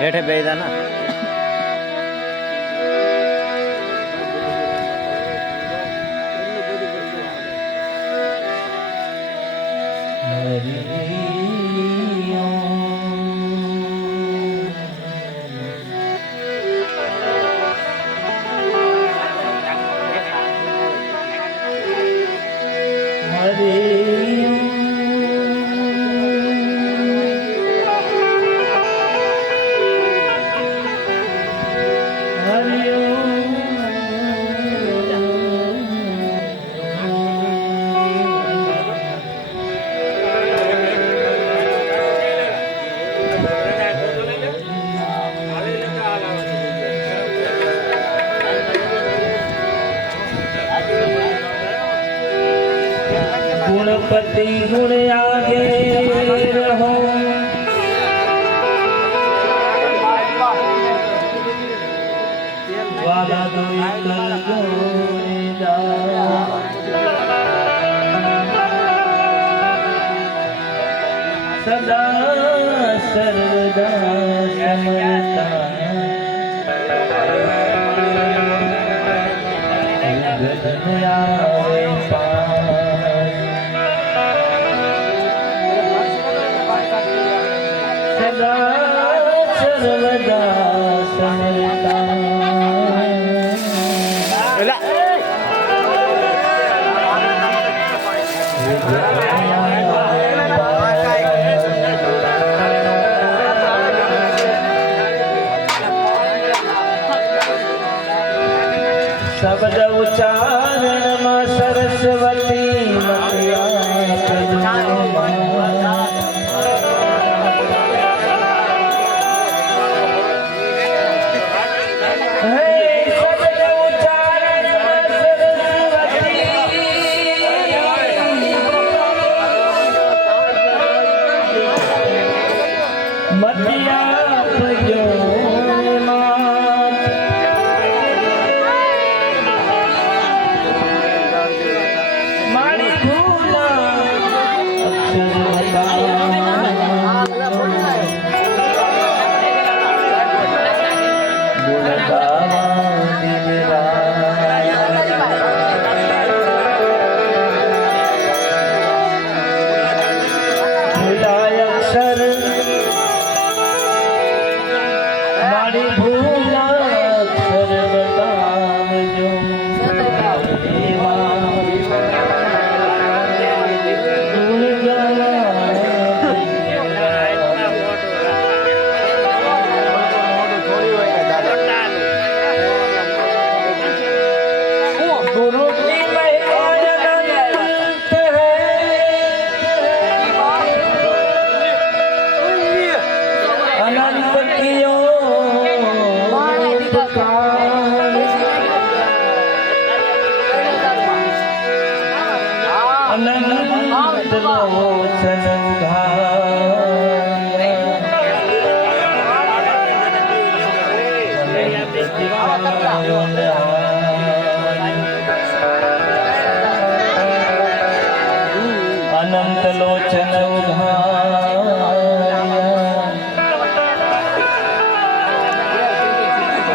हेठे बेदा ना गुणपति गुण आगे रहो वाला दुई कर सदा सर्वदा समता आवे सदा सर्वदा समता शब्द उच्चारण में सरस्वती मतिया અનંત લોચન ઉઘાર્યા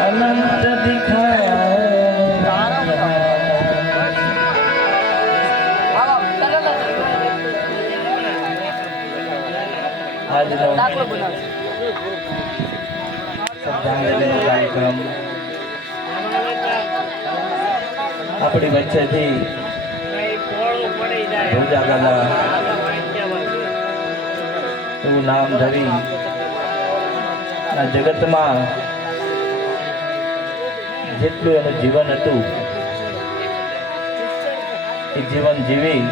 અનંત શ્રદ્ધાંજલિનો કાર્યક્રમ આપણી વચ્ચેથી ભોજાગાલા એવું નામ ધરી આ જગતમાં જેટલું એનું જીવન હતું એ જીવન જીવી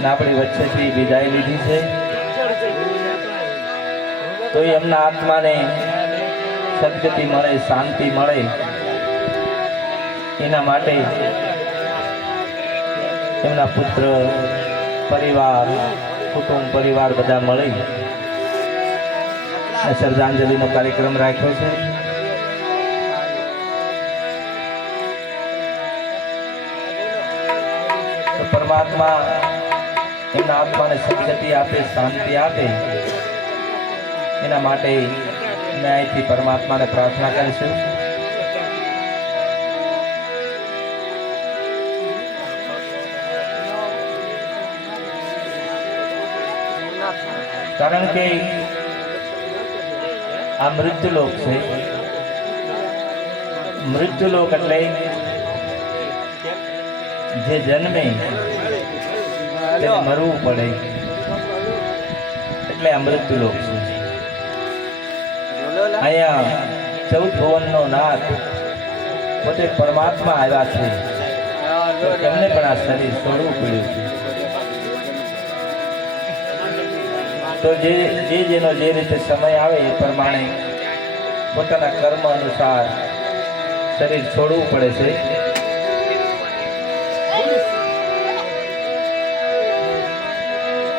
ને આપણી વચ્ચેથી વિદાય લીધી છે. તો એમના આત્માને સદગતિ મળે, શાંતિ મળે, એના માટે એમના પુત્ર પરિવાર, કુટુંબ પરિવાર બધા મળી શ્રદ્ધાંજલિનો કાર્યક્રમ રાખ્યો છે. તો પરમાત્મા એમના આત્માને સદગતિ આપે, શાંતિ આપે, એના માટે મેં અહીંથી પરમાત્માને પ્રાર્થના કરીશું. કારણ કે આ મૃત્યુલોક છે. મૃત્યુલોક એટલે જે જન્મે તેને મરવું પડે એટલે આ મૃત્યુલોક છે. અહીંયા 14 ભુવનનો નાથ પોતે પરમાત્મા આવ્યા છે, એમને પણ આ શરીર છોડવું પડ્યું છે. તો જેનો જે રીતે સમય આવે એ પ્રમાણે પોતાના કર્મ અનુસાર શરીર છોડવું પડે છે.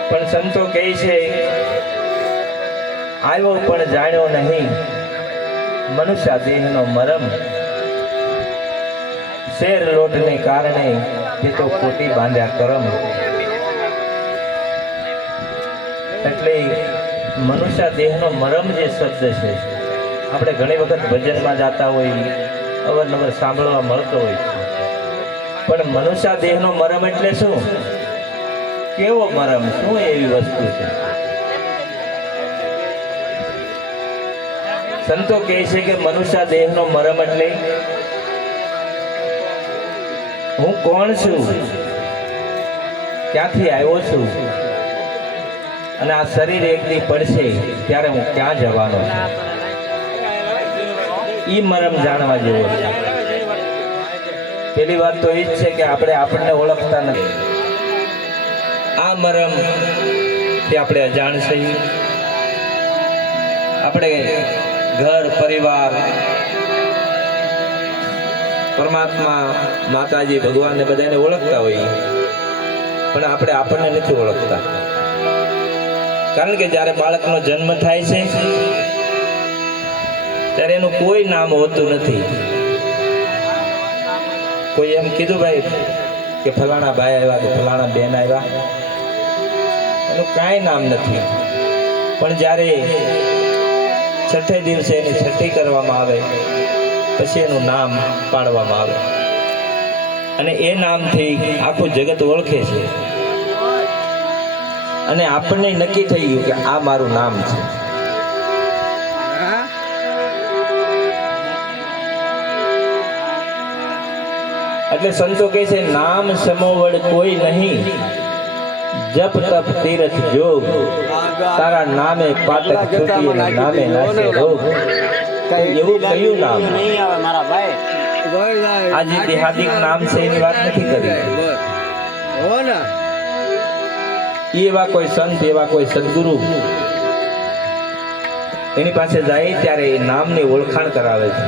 પણ સંતો કહે છે, આવ્યો પણ જાણ્યો નહીં મનુષ્ય દેહનો મરમ, શેર લોટને કારણે તે તો ખોટી બાંધ્યા કરમ. એટલે મનુષ્ય દેહનો મરમ જે શબ્દ છે, આપણે ઘણી વખત ભજનમાં જાતા હોય, અવારનવાર સાંભળવા મળતો હોય છે. પણ મનુષ્ય દેહનો મરમ એટલે શું? કેવો મરમ? શું એવી વસ્તુ છે? સંતો કહે છે કે મનુષ્ય દેહનો મરમ એટલે હું કોણ છું, ક્યાંથી આવ્યો છું, અને આ શરીર એક દી પડશે ત્યારે હું ક્યાં જવાનો છું, ઈ મરમ જાણવા જેવો છે. પેલી વાત તો એ જ છે કે આપણે આપણને ઓળખતા નથી. આ મરમ થી આપણે અજાણ છીએ. આપણે ઘર પરિવાર, પરમાત્મા, માતાજી, ભગવાનને બધાને ઓળખતા હોઈએ, પણ આપણે આપણને નથી ઓળખતા. કારણ કે જ્યારે બાળકનો જન્મ થાય છે ત્યારે એનું કોઈ નામ હોતું નથી. કોઈ એમ કીધું ભાઈ કે ફલાણા ભાઈ આવ્યા, કે ફલાણા બેન આવ્યા, એનું કાંઈ નામ નથી. પણ જ્યારે છઠ્ઠે દિવસે એની છઠ્ઠી કરવામાં આવે પછી એનું નામ પાડવામાં આવે, અને એ નામથી આખું જગત ઓળખે છે. અને આપણને નક્કી થઈ ગયું કે આ મારું નામ છે. એટલે સંતો કહે છે, નામ સમોવડ કોઈ નહીં, જપ તપ તીરથ જોગ, તારા નામે પાતક છૂટી અને નામે નાશે રોગ. એવું કયું નામ? આ જે દેહાદિક નામ છે એની વાત નથી કરી. એવા કોઈ સંત, એવા કોઈ સદગુરુ એની પાસે જાય ત્યારે એ નામની ઓળખાણ કરાવે છે,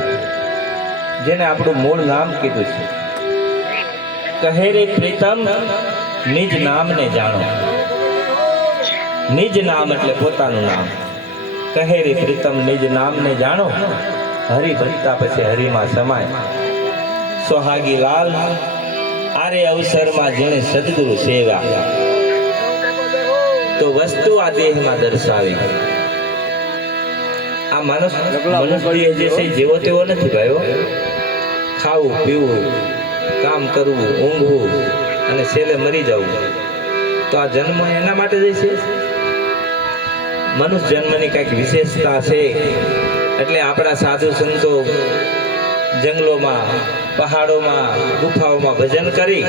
જેને આપણું મૂળ નામ કીધું છે. કહે રે પ્રીતમ નિજ નામને જાણો. નિજ નામ એટલે પોતાનું નામ. કહે રે પ્રીતમ નિજ નામને જાણો, હરિ ભજતા પછી હરિમાં સમાય. સોહાગી લાલ આરે અવસરમાં જેને સદગુરુ સેવા, તો વસ્તુ આ દેહમાં દર્શાવી. આ મનુષ્ય જે છે જેવો તેવો નથી ભાઈઓ. ખાવું પીવું, કામ કરવું, ઊંઘવું અને છેલ્લે મરી જવું. તો આ જન્મ એના માટે જ છે. મનુષ્ય જન્મની કંઈક વિશેષતા છે. એટલે આપણા સાધુ સંતો જંગલોમાં, પહાડોમાં, ગુફાઓમાં ભજન કરી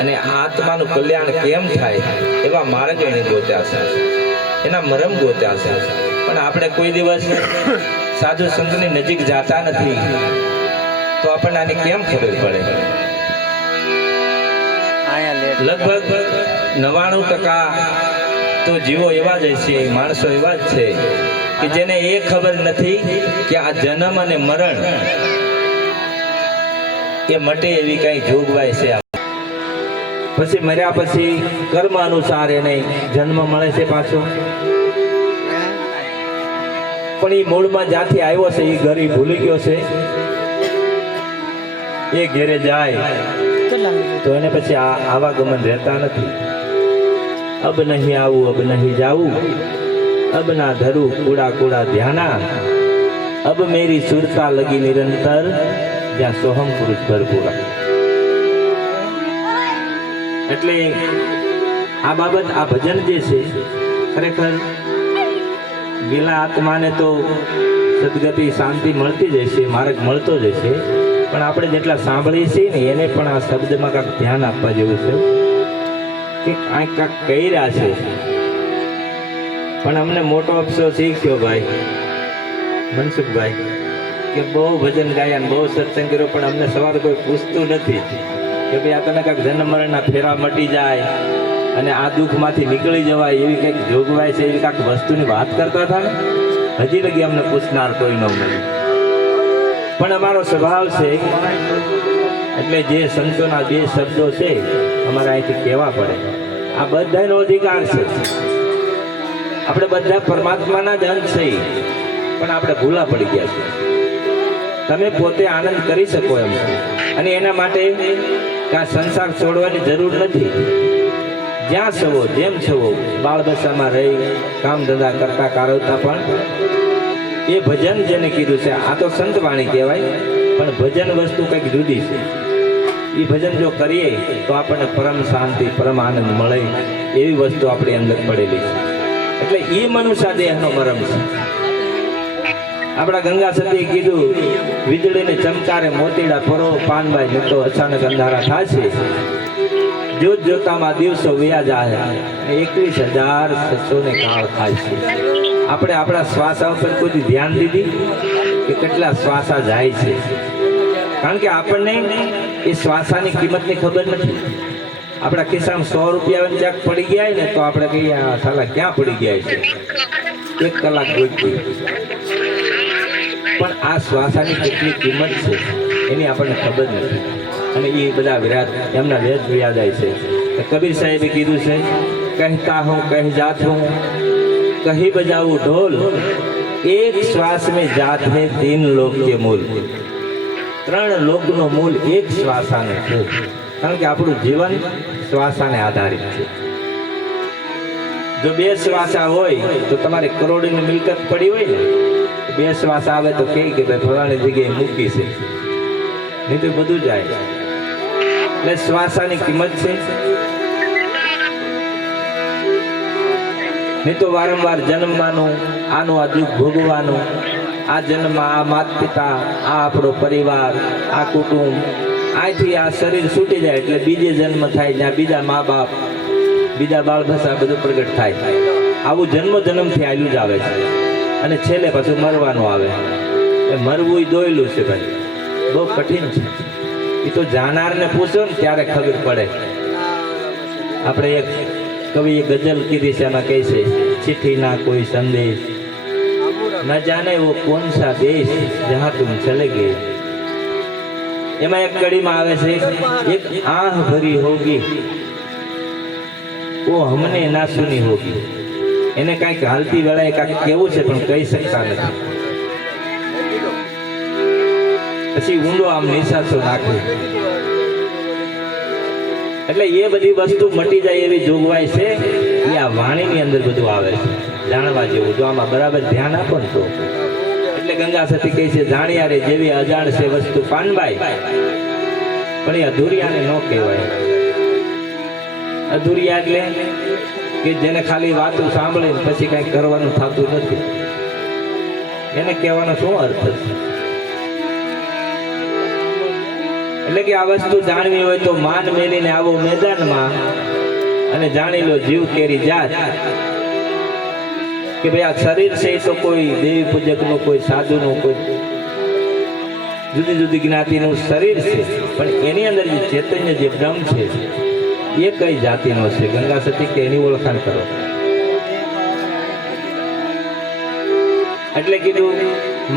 અને આત્માનું કલ્યાણ કેમ થાય એવા માર્ગ એને ગોત્યા છે, એના મરમ ગોત્યા છે. પણ આપણે કોઈ દિવસ સાધુ સંતની નજીક જાતા નથી, તો આપણને આની કેમ ખબર પડે? લગભગ 99% તો જીવો એવા જ છે, માણસો એવા જ છે કે જેને એ ખબર નથી કે આ જન્મ અને મરણ એ મટે એવી કઈ જોગવાઈ છે. પછી મર્યા પછી કર્મ અનુસાર એને જન્મ મળે છે પાછો. પણ એ મૂળમાં જ્યાંથી આવ્યો છે એ ઘર ભૂલી ગયો છે. એ ઘેરે જાય તો એને પછી આવાગમન રહેતા નથી. અબ નહીં આવું, અબ નહીં જાવું, અબ ના ધરું કુડા કુડા ધ્યાના, અબ મેરી સુરતા લગી નિરંતર, જ્યાં સોહમ પુરુષ ભરપૂરા. એટલે આ બાબત, આ ભજન જે છે ખરેખર ગેલા આત્માને તો સદગતિ શાંતિ મળતી જ હશે, માર્ગ મળતો જ હશે. પણ આપણે જેટલા સાંભળીએ છીએ ને એને પણ આ શબ્દમાં કાંઈક ધ્યાન આપવા જેવું છે કે કાંઈક કહી રહ્યા છે. પણ અમને મોટો અફસોસ એ થયો ભાઈ મનસુખભાઈ કે બહુ ભજન ગાયા ને બહુ સત્સંગ કર્યો, પણ અમને સવારે કોઈ પૂછતું નથી કે ભાઈ આ તને કાંઈક જન્મ મરણના ફેરા મટી જાય અને આ દુઃખમાંથી નીકળી જવાય એવી કંઈક જોગવાઈ છે, એવી કાંઈક વસ્તુની વાત કરતા હતા ને. હજી લગી અમને પૂછનાર કોઈ ન મળ્યું. પણ અમારો સ્વભાવ છે એટલે જે સંતોના બે શબ્દો છે અમારે અહીંથી કહેવા પડે. આ બધાનો અધિકાર છે. આપણે બધા પરમાત્માના જ અંશ છીએ, પણ આપણે ભૂલા પડી ગયા છે. તમે પોતે આનંદ કરી શકો એમ, અને એના માટે કાં સંસાર છોડવાની જરૂર નથી. જ્યાં છવો જેમ છવો બાળ બચ્ચામાં રહી કામ ધંધા કરતા કારવતા પણ એ ભજન જેને કીધું છે, આ તો સંત વાણી કહેવાય, પણ ભજન વસ્તુ કંઈક જુદી છે. એ ભજન જો કરીએ તો આપણને પરમ શાંતિ, પરમ આનંદ મળે એવી વસ્તુ આપણી અંદર પડેલી છે. એટલે એ મનુષ્ય દેહનો મરમ છે. આપણા ગંગા સતીએ કીધું, વીજળીને ચમકારે મોતીડા પરો, પાનબાઈ નતો અચાનક અંધારા થાશે, જોત જોતામાં દિવસો વ્યા જાય, 21,600 કાળ થાય છે. આપણે આપણા શ્વાસા ઉપર કોઈ ધ્યાન દીધી કે કેટલા શ્વાસા જાય છે? કારણ કે આપણને એ શ્વાસાની કિંમતની ખબર નથી. આપણા ખિસ્સામાં 100 રૂપિયા ક્યાંક પડી ગયા ને તો આપણે કહીએ આ સાલા ક્યાં પડી ગયા છે, 1 કલાક ગોતી. પણ આ શ્વાસાની કેટલી કિંમત છે એની આપણને ખબર નથી. અને એ બધા વિરાટ એમના વેદ યાદ છે. કબીર સાહેબે કીધું છે, કહેતા હું કહ જાત હું, કહી બજાવું ઢોલ, એક શ્વાસ में जात है 3 लोक के मूल. 3 લોકનો મૂળ એક શ્વાસાને છે. કારણ કે આપણું જીવન શ્વાસાને આધારિત છે. જો 2 શ્વાસા હોય તો તમારે કરોડની મિલકત પડી હોય ને, 2 શ્વાસા આવે તો કે ભાઈ ફલાણી જગ્યાએ મૂકી છે, નહીં તો બધું જાય. એટલે શ્વાસાની કિંમત છે. નહીં તો વારંવાર જન્મવાનું, આનું આ દુઃખ ભોગવવાનું, આ જન્મ, આ માતા પિતા, આ આપણો પરિવાર, આ કુટુંબ, આથી આ શરીર છૂટી જાય એટલે બીજે જન્મ થાય, જ્યાં બીજા મા બાપ, બીજા બાળ ભાષા બધું પ્રગટ થાય. આવું જન્મથી આવેલું જ આવે છે. અને છેલ્લે પાછું મરવાનું આવે. એ મરવું દોયેલું છે ભાઈ, બહુ કઠિન છે. એ તો જાનારને પૂછો ને ત્યારે ખબર પડે. આપણે એક કવિએ ગઝલ કીધી છે, એમાં કહે છે, ચિઠ્ઠી ના કોઈ સંદેશ, ન જાને વો કોન સા દેશ જહાં તુમ ચલે ગए. એમાં એક કડીમાં આવે છે, એક આહ ભરી હોગી વો હમને ના સુની હોગી. એને કાંઈક હાલતી વેળાએ કાંઈક કેવું છે પણ કહી શકતા નથી. પછી ઊંડો આમ નિશાસો નાખે. એટલે એ બધી વસ્તુ મટી જાય એવી જોગવાઈ છે. એ આ વાણીની અંદર બધું આવે છે, જાણવા જેવું. જો આમાં બરાબર ધ્યાન આપો ને તો. એટલે ગંગા સતી કહે છે જાણ્યા રે જેવી અજાણ છે વસ્તુ પાનબાઈ, પણ એ અધૂરિયાને ન કહેવાય. અધૂરિયા એટલે કે જેને ખાલી વાતો સાંભળે પછી કઈ કરવાનું થતું નથી, એને કહેવાનો શું અર્થ છે? એટલે કે આ વસ્તુ જાણવી હોય તો માન મેલીને આવો મેદાનમાં અને જાણી લો જીવ કેરી જાત, કે ભાઈ આ શરીર છે એ તો કોઈ દેવી પૂજકનું, કોઈ સાધુનું, કોઈ જુદી જુદી જ્ઞાતિનું શરીર છે, પણ એની અંદર જે ચૈતન્ય જે બ્રહ્મ છે એ કઈ જાતિનો છે? ગંગા સતી કે એની ઓળખાણ કરો. એટલે કીધું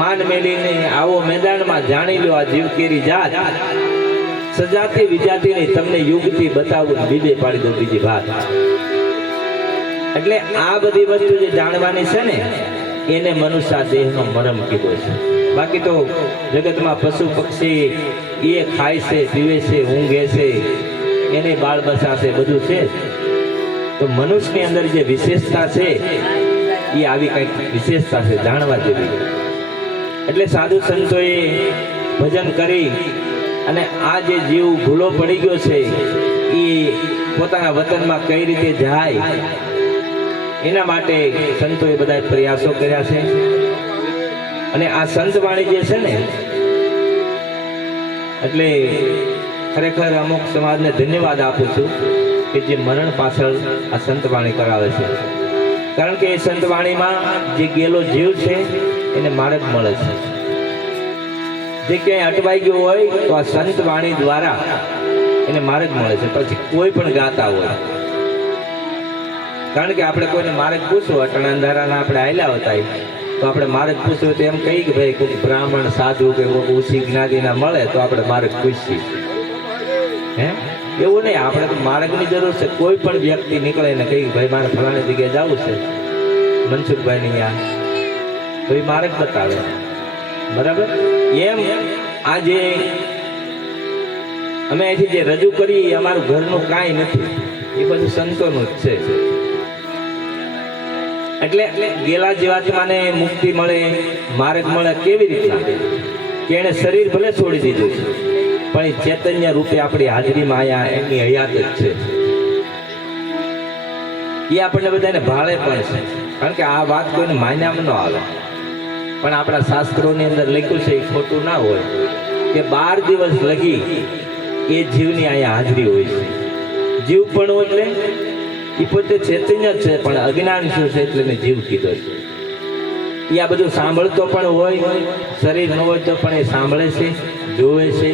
માન મેલીને આવો મેદાનમાં જાણી લો આ જીવ કેરી જાત, સજાતી વિજાતી નહીં તમને યુગથી બતાવું, બીજે પાડી દઉં બીજી વાત. એટલે આ બધી વસ્તુ જે જાણવાની છે ને એને મનુષ્ય દેહનો મરમ કીધો છે. બાકી તો જગતમાં પશુ પક્ષી એ ખાય છે, પીવે છે, ઊંઘે છે, એને બાળ બસા છે, બધું છે. તો મનુષ્યની અંદર જે વિશેષતા છે એ આવી કંઈક વિશેષતા છે જાણવા જેવી. એટલે સાધુ સંતોએ ભજન કરી અને આ જે જીવ ભૂલો પડી ગયો છે એ પોતાના વતનમાં કઈ રીતે જાય એના માટે સંતોએ બધા પ્રયાસો કર્યા છે. અને આ સંતવાણી જે છે ને, એટલે ખરેખર અમુક સમાજને ધન્યવાદ આપું છું કે જે મરણ પાછળ આ સંતવાણી કરાવે છે. કારણ કે એ સંતવાણીમાં જે ગેલો જીવ છે એને માર્ગ મળે છે. જે ક્યાંય અટવાઈ ગયો હોય તો આ સંતવાણી દ્વારા એને માર્ગ મળે છે. પછી કોઈ પણ ગાતા હોય, કારણ કે આપણે કોઈને માર્ગ પૂછવું, અટણા અંધારાના આપણે આયલા હતા તો આપણે માર્ગ પૂછવું તો એમ કહી કે ભાઈ કોઈ બ્રાહ્મણ સાધુ કે કોઈ ઊંચી જ્ઞાતિના મળે તો આપણે માર્ગ પૂછીએ. હે એવું નહીં, આપણે તો માર્ગની જરૂર છે. કોઈ પણ વ્યક્તિ નીકળે ને કહી ભાઈ મારે ફલાણી જગ્યાએ જવું છે મનસુખભાઈ ની ત્યાં, તો એ માર્ગ બતાવે. બરાબર? એમ આજે અમે અહીંથી જે રજૂ કરીએ એ અમારું ઘરનું કાંઈ નથી, એ બધું સંતોનું જ છે. એટલે ગેલા જીવાત્માને મુક્તિ મળે, માર્ગ મળે કેવી રીતના? કે એને શરીર ભલે છોડી દીધું છે પણ એ ચૈતન્ય રૂપે આપણી હાજરીમાં આયા, એમની હયાત જ છે. એ આપણને બધાને ભાળે પણ છે. કારણ કે આ વાત કોઈને માન્યામાં ન આવે, પણ આપણા શાસ્ત્રોની અંદર લખ્યું છે, એ ખોટું ના હોય કે 12 દિવસ લગી એ જીવની અહીંયા હાજરી હોય છે. જીવ પણ એટલે એ પોતે ચૈતન્ય છે, પણ અજ્ઞાન શું છે એટલે મેં જીવ કીધો છે. એ આ બધું સાંભળતો પણ હોય, શરીર ન હોય તો પણ એ સાંભળે છે, જોવે છે,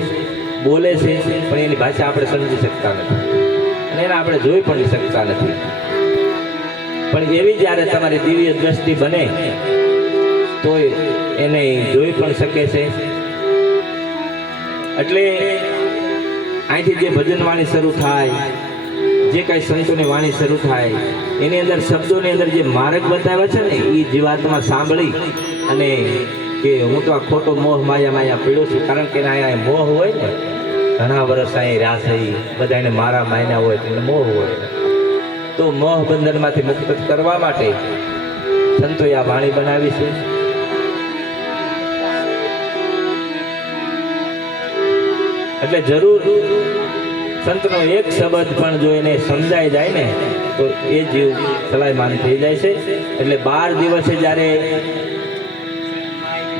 બોલે છે, પણ એની ભાષા આપણે સમજી શકતા નથી અને એને આપણે જોઈ પણ શકતા નથી. પણ એવી જ્યારે તમારી દિવ્ય દ્રષ્ટિ બને તો એને જોઈ પણ શકે છે. એટલે અહીંથી જે ભજન વાણી શરૂ થાય, જે કઈ સંતોની વાણી શરૂ થાય, એની અંદર શબ્દોની અંદર જે માર્ગ બતાવે છે ને એ જીવાત્મા સાંભળી અને કે હું તો આ ખોટો મોહ માયા પીડ્યો છું. કારણ કે અહીંયા મોહ હોય ને, ઘણા વર્ષ અહીં રાસ થઈ બધાને મારા માયના હોય એટલે મોહ હોય, તો મોહ બંધનમાંથી મુક્ત કરવા માટે સંતોએ આ વાણી બનાવી છે. એટલે જરૂર સંતનો એક શબ્દ પણ જો એને સમજાઈ જાય ને તો એ જીવ સલાયમાન થઈ જાય છે. એટલે 12 દિવસે જ્યારે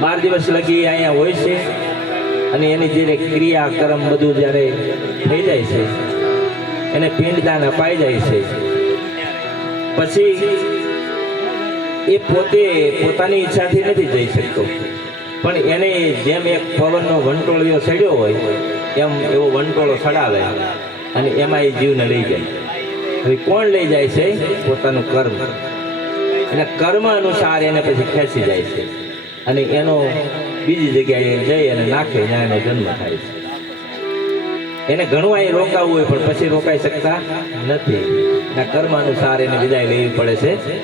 12 દિવસ લગી અહીંયા હોય છે અને એની જે ક્રિયા કર્મ બધું જ્યારે થઈ જાય છે, એને પિંડદાન અપાઈ જાય છે, પછી એ પોતે પોતાની ઈચ્છાથી નથી જઈ શકતો, પણ એને જેમ એક પવનનો વંટોળિયો ચડ્યો હોય એમ એવો વંટોળો ચડાવે અને એમાં એ જીવને લઈ જાય. હવે કોણ લઈ જાય છે? પોતાનું કર્મ. એટલે કર્મ અનુસાર એને પછી ખેંચી જાય છે અને એનો બીજી જગ્યાએ જઈ અને નાખે, ત્યાં એનો જન્મ થાય છે. એને ઘણું અહીં રોકાવું હોય પણ પછી રોકાઈ શકતા નથી. એના કર્મ અનુસાર એને વિદાય લેવી પડે છે.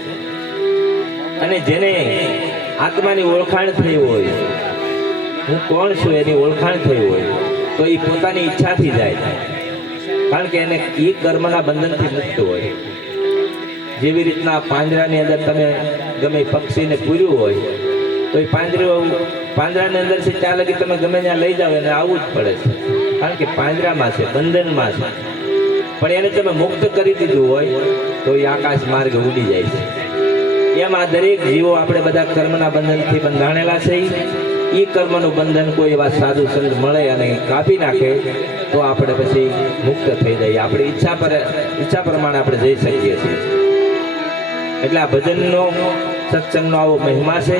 અને જેને આત્માની ઓળખાણ થઈ હોય, હું કોણ છું એની ઓળખાણ થઈ હોય, તો એ પોતાની ઈચ્છાથી જાય, કારણ કે એને એ કર્મના બંધનથી મુક્ત હોય. જેવી રીતના પાંજરાની અંદર તમે ગમે એ પક્ષીને પૂર્યું હોય તો એ પાંજરાની અંદરથી ત્યાં લગી તમે ગમે ત્યાં લઈ જાઓ એને આવવું જ પડે છે, કારણ કે પાંજરામાં છે, બંધનમાં છે. પણ એને તમે મુક્ત કરી દીધું હોય તો એ આકાશ માર્ગે ઉડી જાય છે. એમ આ દરેક જીવો આપણે બધા કર્મના બંધનથી બંધાણેલા છે. એ કર્મનું બંધન કોઈ એવા સાધુ સંત મળે અને કાપી નાખે તો આપણે પછી મુક્ત થઈ જઈએ. આપણી ઈચ્છા પ્રમાણે આપણે જઈ શકીએ છીએ. એટલે આ ભજનનો સત્સંગનો આવો મહિમા છે.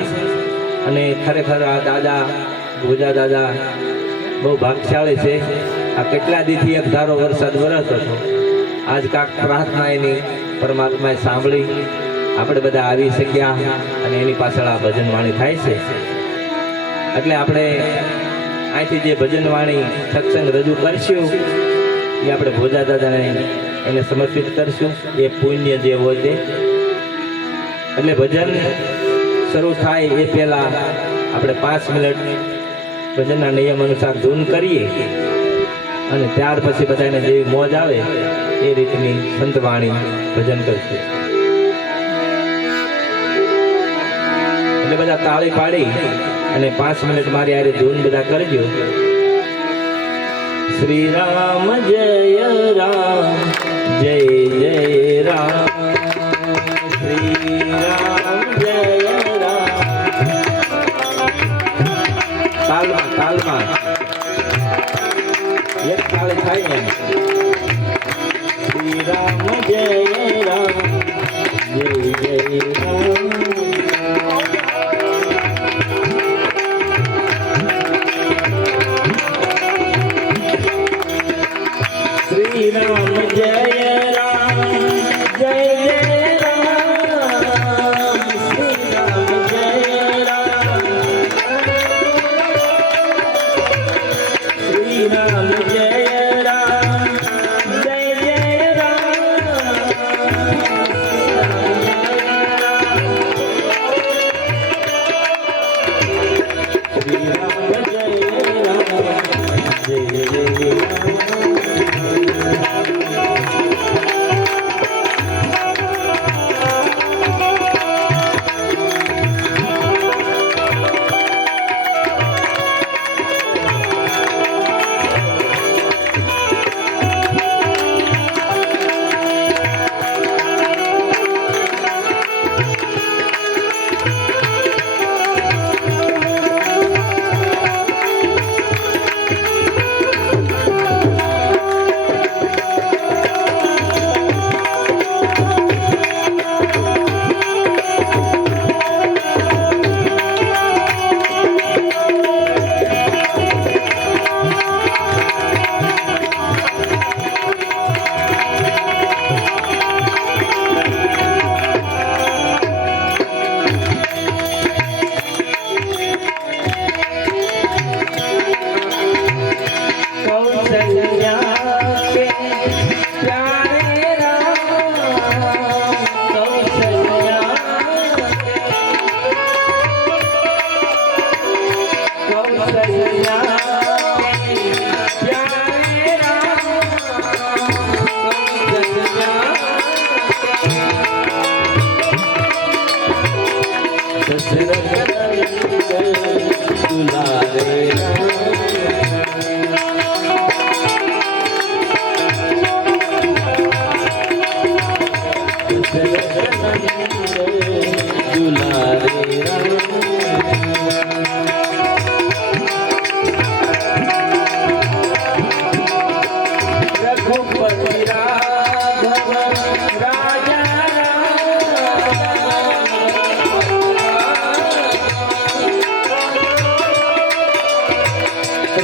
અને ખરેખર આ દાદા ભોજા દાદા બહુ ભાગશાળી છે. આ કેટલા દીથી એક ધારો વરસાદ વરસતો હતો. આજ કાંક પ્રાર્થના એની પરમાત્માએ સાંભળી આપણે બધા આવી શક્યા અને એની પાછળ આ ભજન વાણી થાય છે. એટલે આપણે અહીંથી જે ભજન વાણી સત્સંગ રજૂ કરશું એ આપણે ભોજા દાદાને એને સમર્પિત કરશું. એ પુણ્ય જે હોય તે એટલે ભજન શરૂ થાય એ પહેલા આપણે 5 મિનિટ ભજનના નિયમ અનુસાર ધૂન કરીએ અને ત્યાર પછી બધાને જેવી મોજ આવે એ રીતની સંતવાણી ભજન કરશું. એટલે બધા તાળી પાડી અને 5 મિનિટ મારી આરે ધૂન બધા કરજો. શ્રી રામ જય રામ જય જય રામ, શ્રી રામ જય રામ. તાલમાં એક તાળી થાય ને. શ્રી રામ જય રામ જય જય રામ. श्री राम जय राम जय जय राम, श्री राम जय राम, श्री राम जय राम जय जय राम, श्री राम जय राम जय जय राम.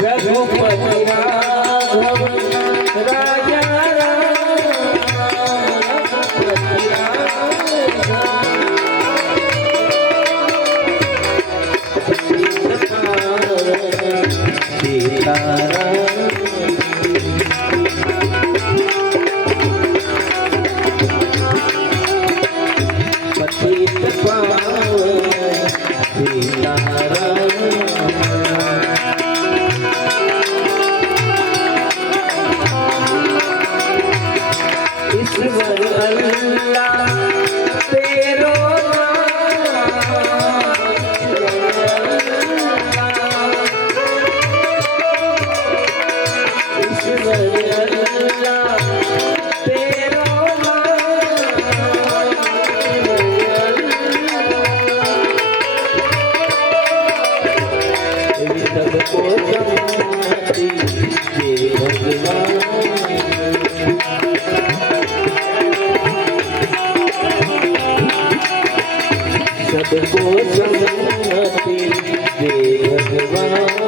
रघुपति राघव राजा पतित पावन सीताराम सबको सम्मति दे भगवान।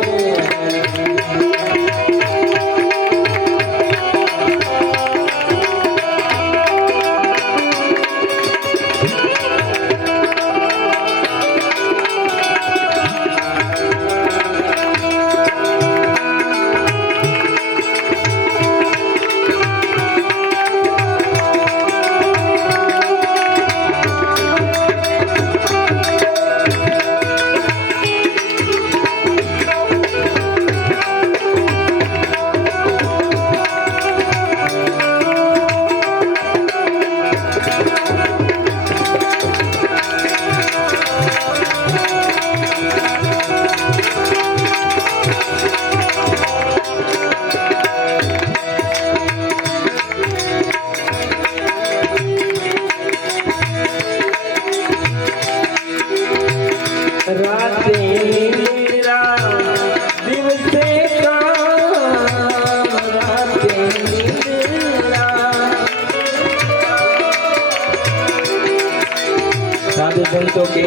साधु संतो के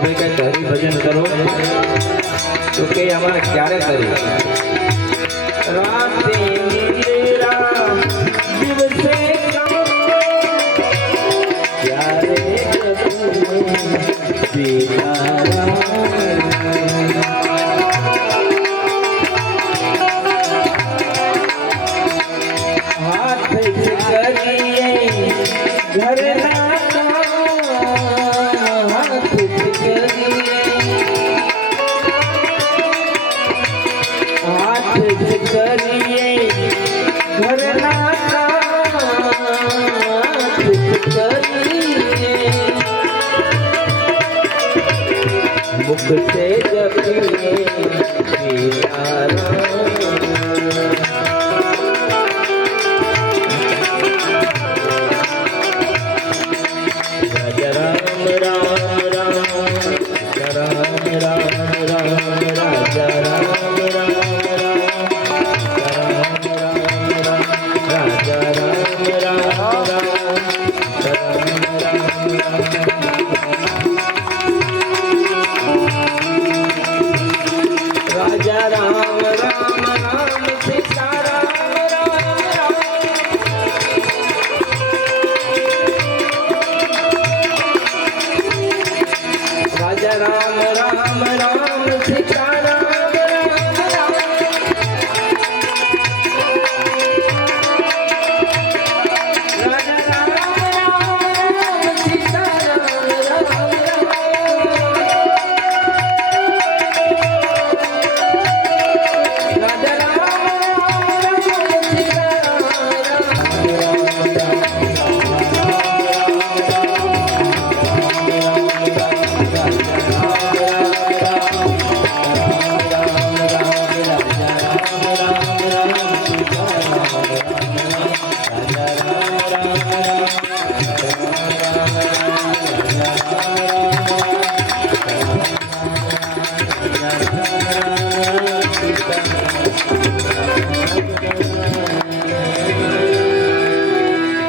भाई कई हरि भजन करो तो के हमारे क्यारे करी राते निंद्रा दिवसे क्यारे हाथ करिए घर मुख से जपिए राजा राम राम राम राम राम राम राजा राम राम राम राम राम राजा राम राम राजा राम राम राम सीता राम राम राजा राम राम राम सीता राम राजा राम राम सीता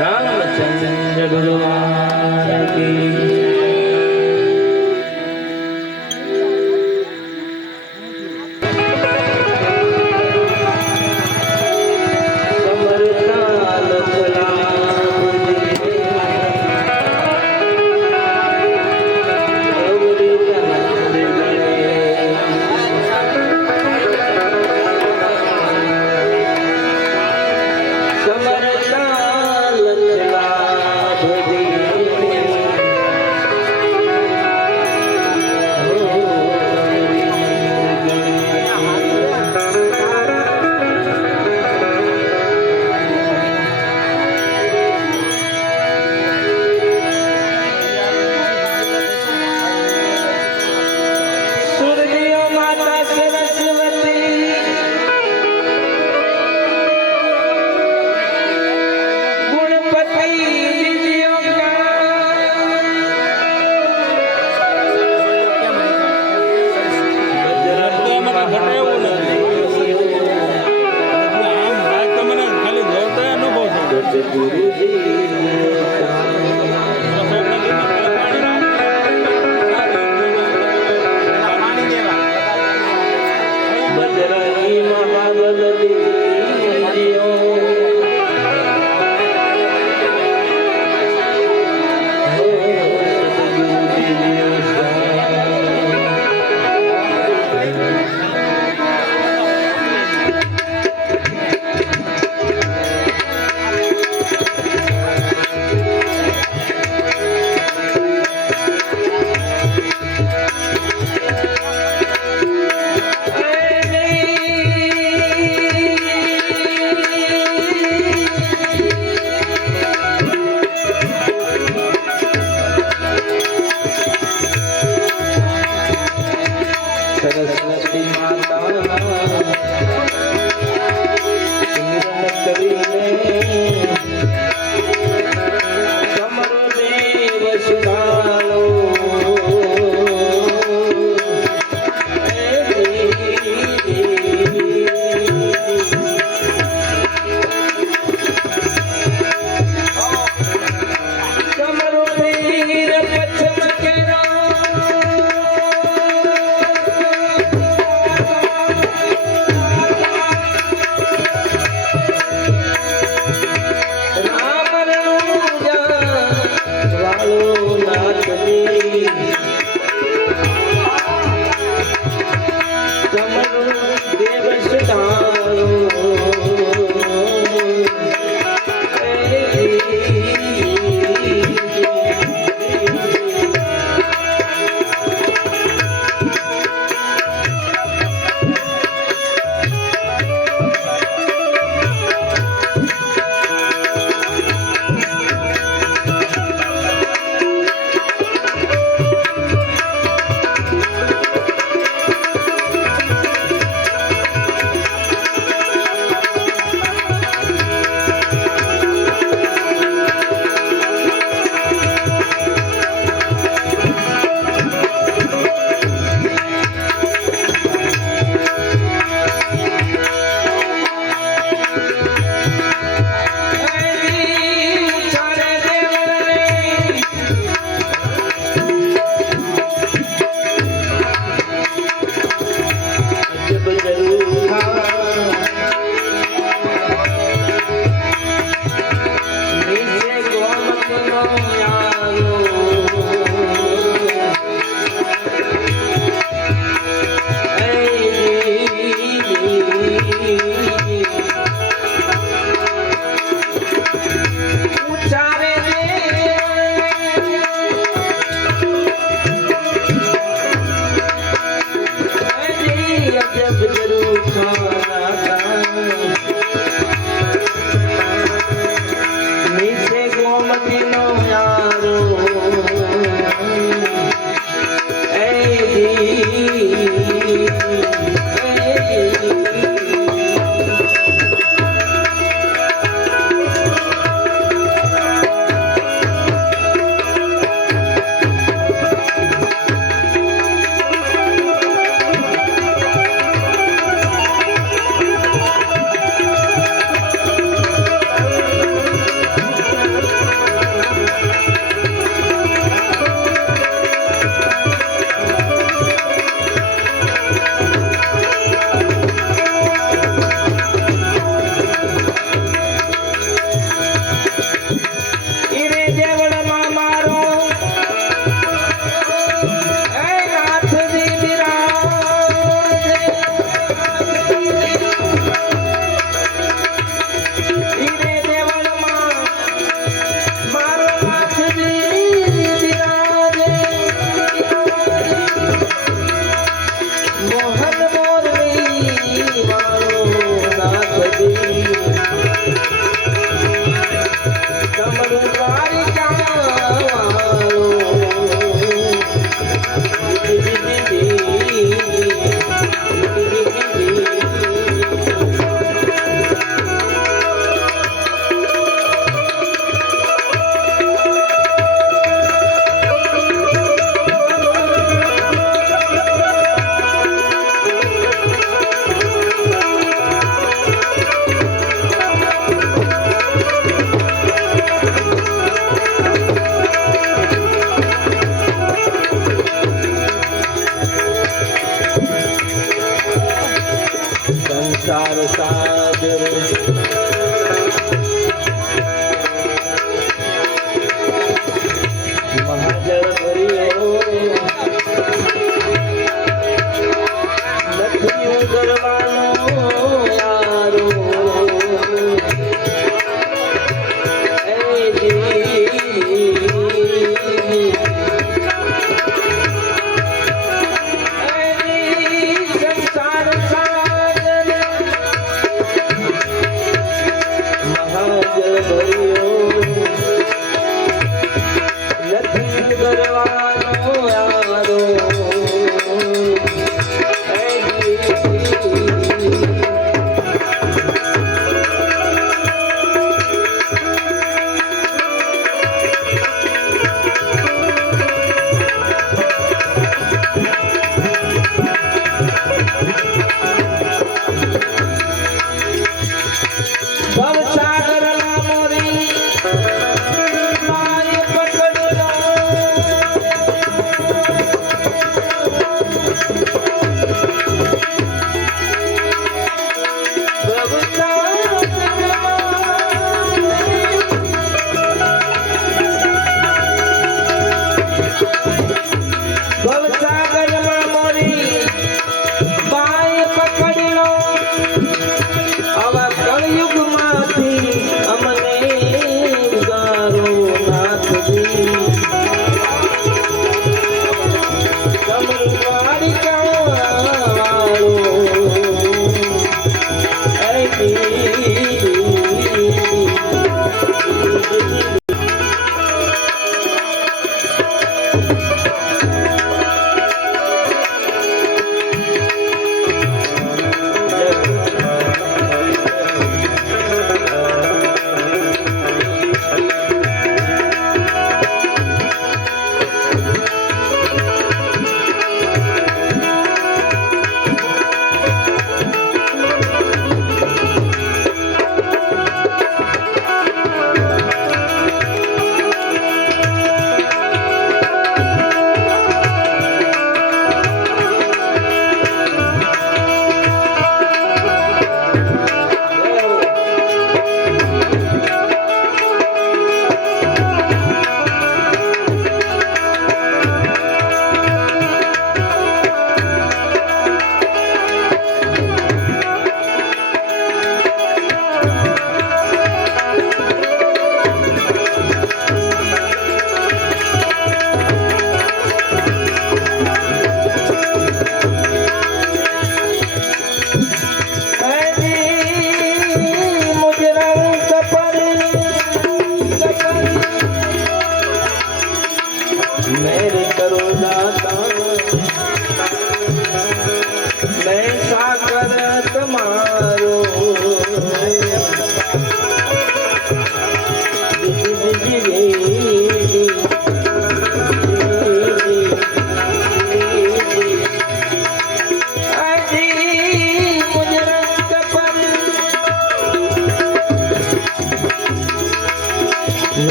रामचंद्र भगवान की ઢાળો નાથજી તમારું દેવસ ઢાળો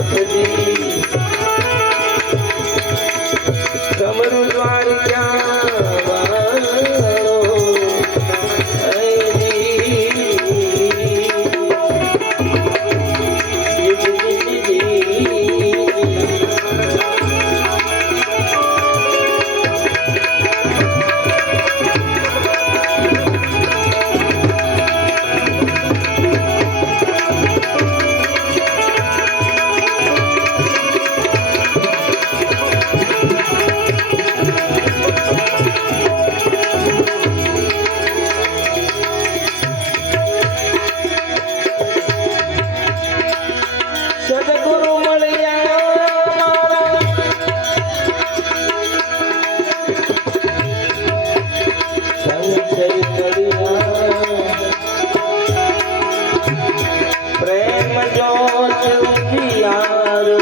નાથજી સમરુ દ્વાર ક્યાં વાળો સદગુરુ મળ્યા સંશય કર્યા પ્રેમ જોશ ઉઠિયારો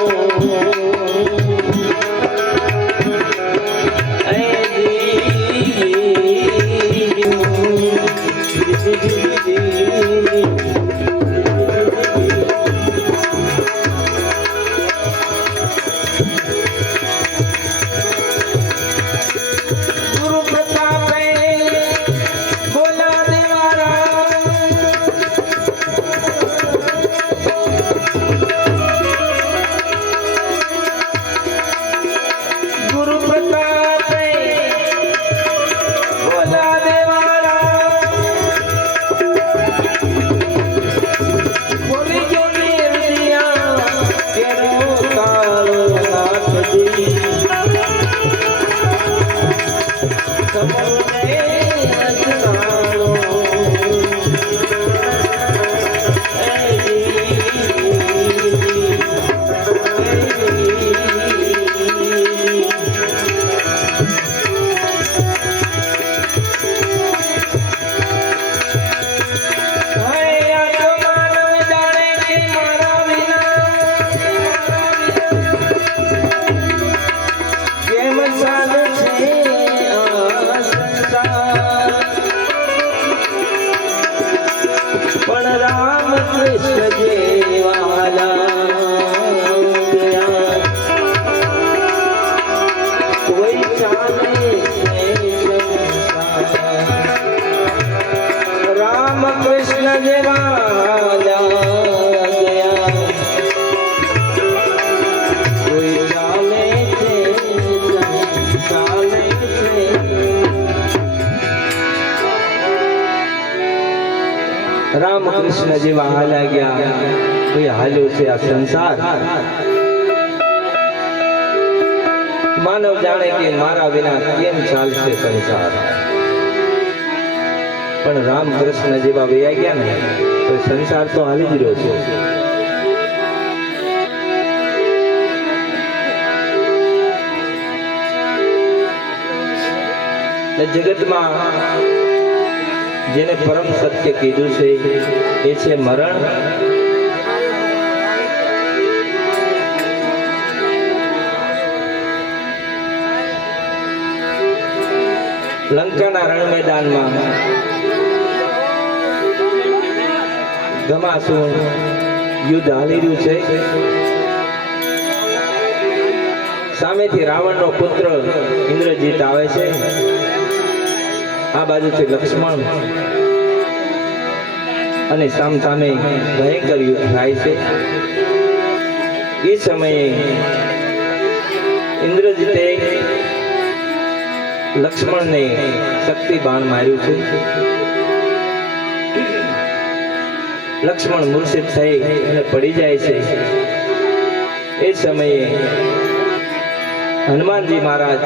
પણ રામ કૃષ્ણ જેવાલા કોઈ ચાલે રામ કૃષ્ણ જેવાલા કોઈ ચાલે છે ચાલે છે રામ કૃષ્ણ જેવા હાલ્યા ગયા કોઈ હાલ્યો છે આ સંસાર માનવ જાણે કે મારા વિના કેમ ચાલશે સંસાર પણ રામ કૃષ્ણ જેવા વયા ગયા ને તો સંસાર તો હાલી જ રહ્યો છે જગતમાં જેને પરમ સત્ય કીધું છે એ છે મરણ લંકાના રણ મેદાનમાં ઘમાસુર યુદ્ધ હાલી રહ્યું છે સામેથી રાવણનો પુત્ર ઇન્દ્રજીત આવે છે આ બાજુથી લક્ષ્મણ અને સામસામે ભયંકર યુદ્ધ થાય છે એ સમયે ઇન્દ્રજીતે લક્ષ્મણને શક્તિ બાણ માર્યું છે લક્ષ્મણ મૂર્છિત થઈ અને પડી જાય છે એ સમયે હનુમાનજી મહારાજ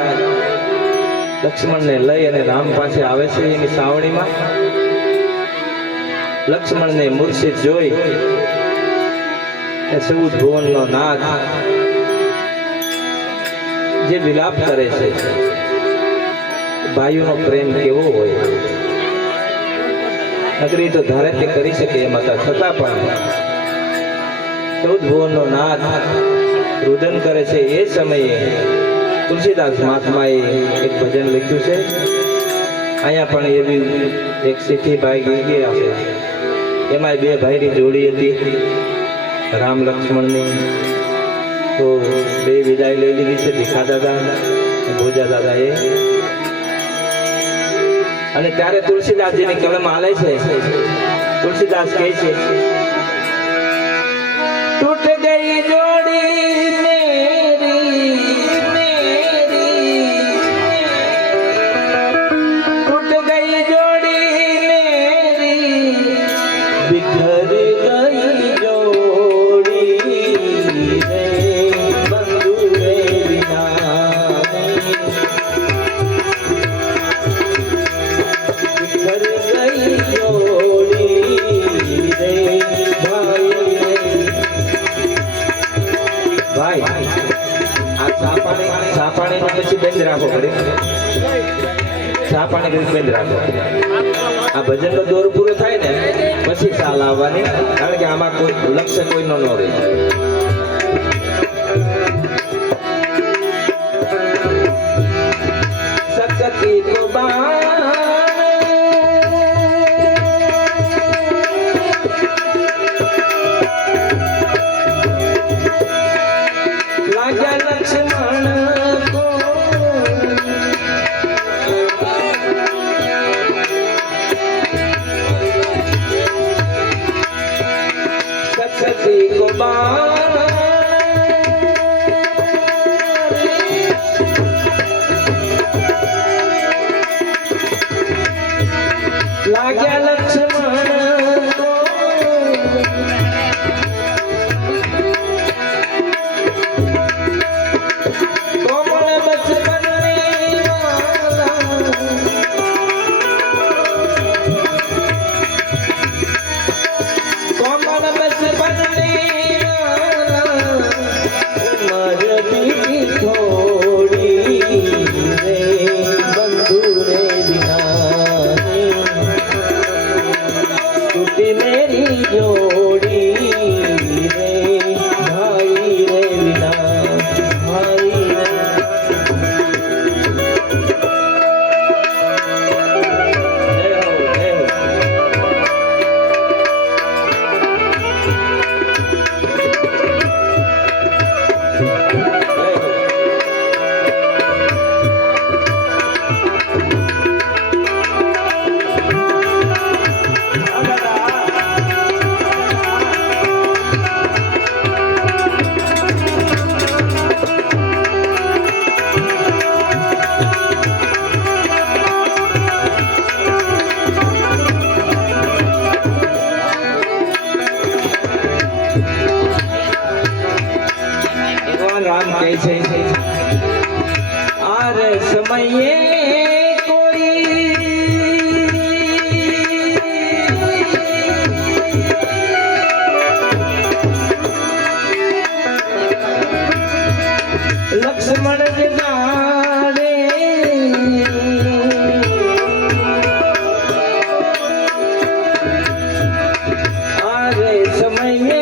લક્ષ્મણને લઈ અને રામ પાસે આવે છે એની સાવણીમાં લક્ષ્મણને મૂર્છિત જોઈ સૌદ ભુવનનો નાથ જે વિલાપ કરે છે ભાઈઓનો પ્રેમ કેવો હોય નગરી તો ધારે તે કરી શકે એમ હતા છતાં પણ સૌદ ભુવનનો નાથ રુદન કરે છે એ સમયે તુલસીદાસ મહાત્માએ એક ભજન લખ્યું છે અહીંયા પણ એવી એક સિદ્ધિ ભાઈ ગયા છે એમાં બે ભાઈની જોડી હતી રામ લક્ષ્મણની તો બે વિદાય લઈ લીધી છે ભીખા દાદા અને ભોજા દાદાએ. અને ત્યારે તુલસીદાસજીની કલમ હાલે છે. તુલસીદાસ કહે છે, टूट गई जोड़ी मेरी टूट गई जोड़ी मेरी बिखर गई जोड़ी रे बंधु रे बिना बिखर गई जोड़ी रे भाई આ સાપાણે પછી બંધ રાખો પડે. સાપાણે બંધ રાખો. આ ભજનનો દોર પૂરો થાય ને પછી સાલ આવવાની, કારણ કે આમાં કોઈ લક્ષ્ય કોઈનો ન રહે. સકતી તો लागा लक्ष्मण को सकती को लागा लक्ष्मण को मेरी जोड़ी रे भाई रे बिना भाई रे. राम कैसे आर समये कोई लक्ष्मण जगाड़े आर समये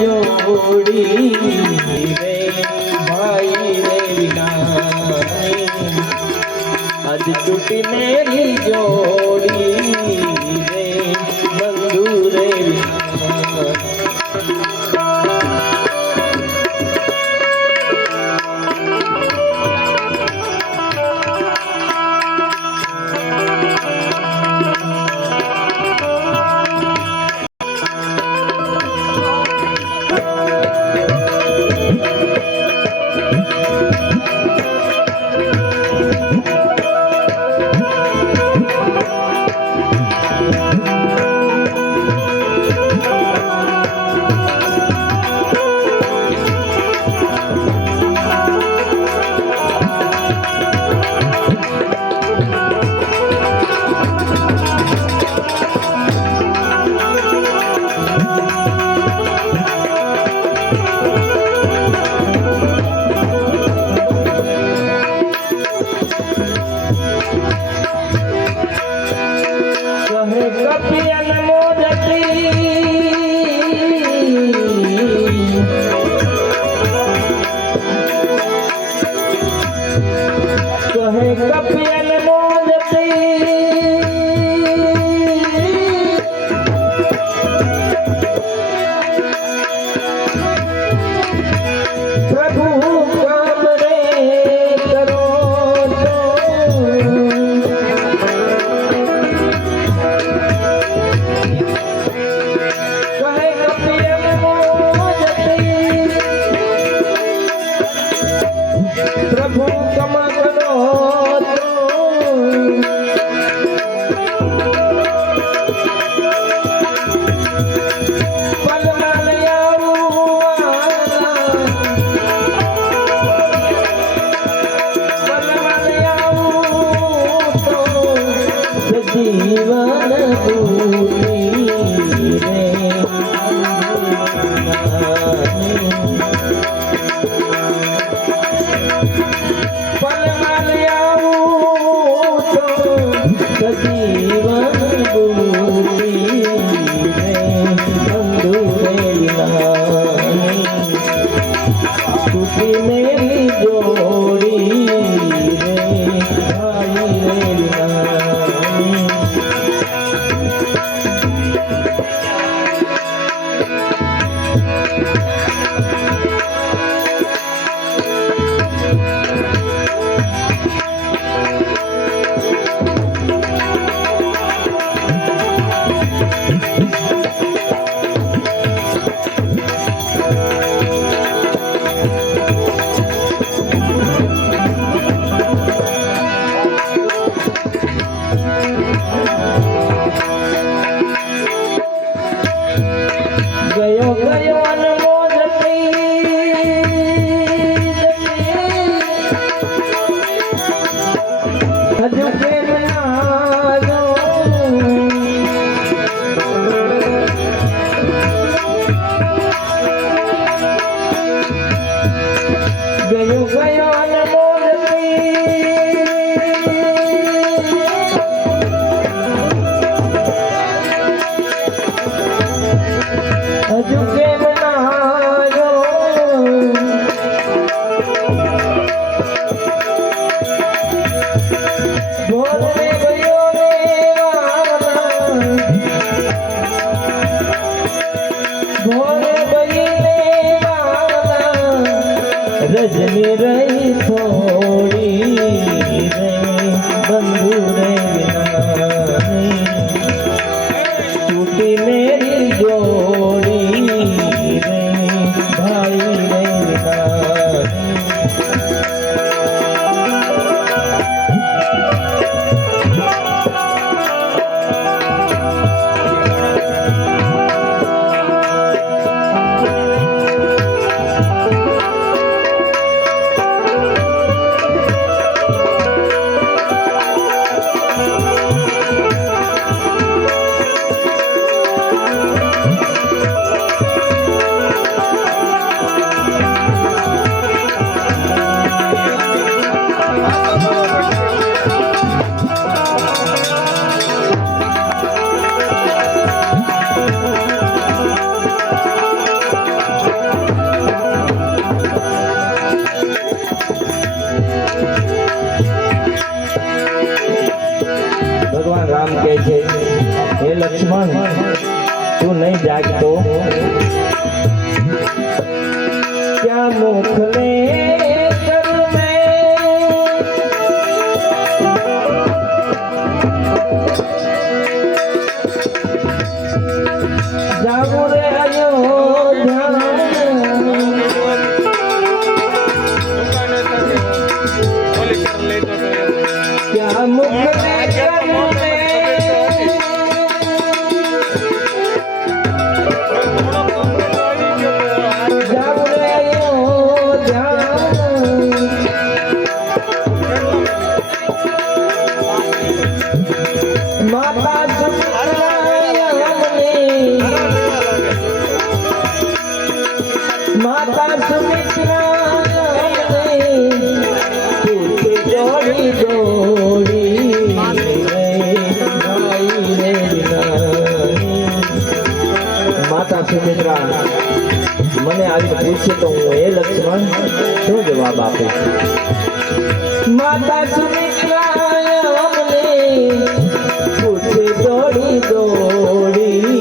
जोड़ी रे भाई रे बिना आज टूटी मेरी जोड़ी रे बंधु रे बिना. રજની રહી થોડી રે બંધુ રે તૂટી મેરી જોડી રે ભાઈ રે ભગવાન રામ કહે છે, હે લક્ષ્મણ તું નહીં જાગતો ક્યાં મોકલે જાગો રે ક્યાં મોકલે માતા સુમિત્રા જોડી જોડી માતા સુમિત્રા મને આવી પૂછે તો હું એ લક્ષ્મણ શું જવાબ આપીશ? માતા સુમિત્રા અમને પૂછે દોડી દોડી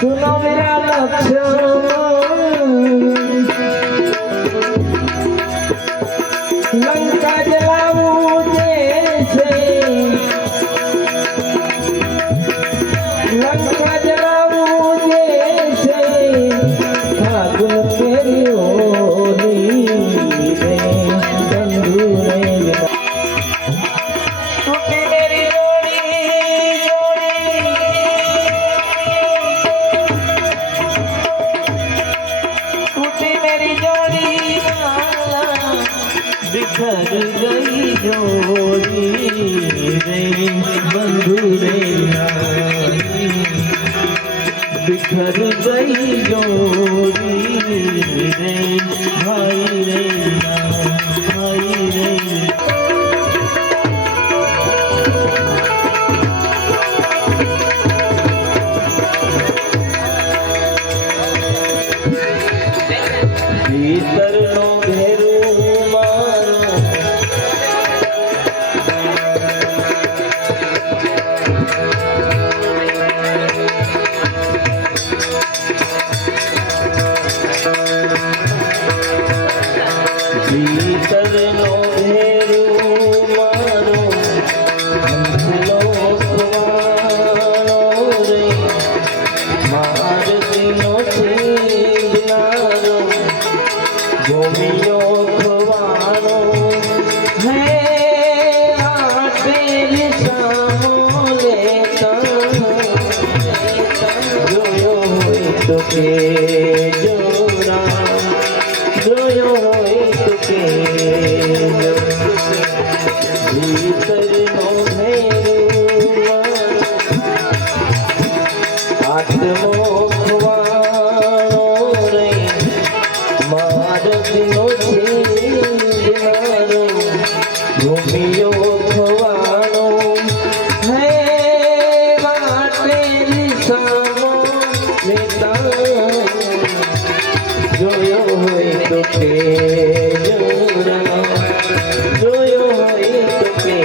સુનો મેરા લક્ષ્ય લંકા જલાવું જે છે લંકા જલાવું જે છે ફાગુન કેરી હોલી રે બંધુ રે તૂટી મેરી જોડી टूटी मेरी जोड़ी बिखर गई जोड़ी रे बंधु रे बिखर गई जोड़ी रे भाई रे भाई रे ભીતરનો ઘેરું મારો ભીતરનો ઘેરું મારો હંસલો ખવાણો રે મારતીનો છીંદનારો ભૂમિયો ખવાણો હે આટેલી સામો લેતા જોયો હોય તો કે જોરા જોયો હોય તો કે ભીતરનો ઘેરું આત્મો ખવાણો રે મારતીનો છીંદનારો ભૂમિયો ખવાણો હે વાટેલી સામો લેતા જોયો હોય તો કે જોયો હોય તો કે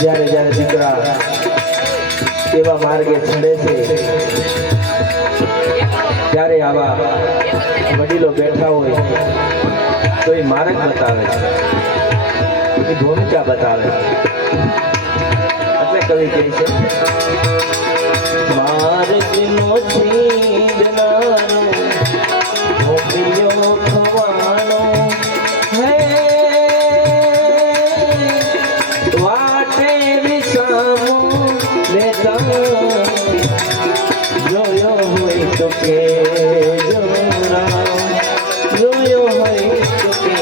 જ્યારે જ્યારે દીકરા એવા માર્ગે ચડે છે ત્યારે આવા વડીલો બેઠા હોય તો એ માર્ગ બતાવે છે, એ ભૂમિકા બતાવે છે. એટલે કવિ કહે છે માર્ગનો છીંદનારો ગોપીઓ ખવાનો હે વાટે વિસામો લેતા જોયો હોય તો કે જોયો હોય તો કે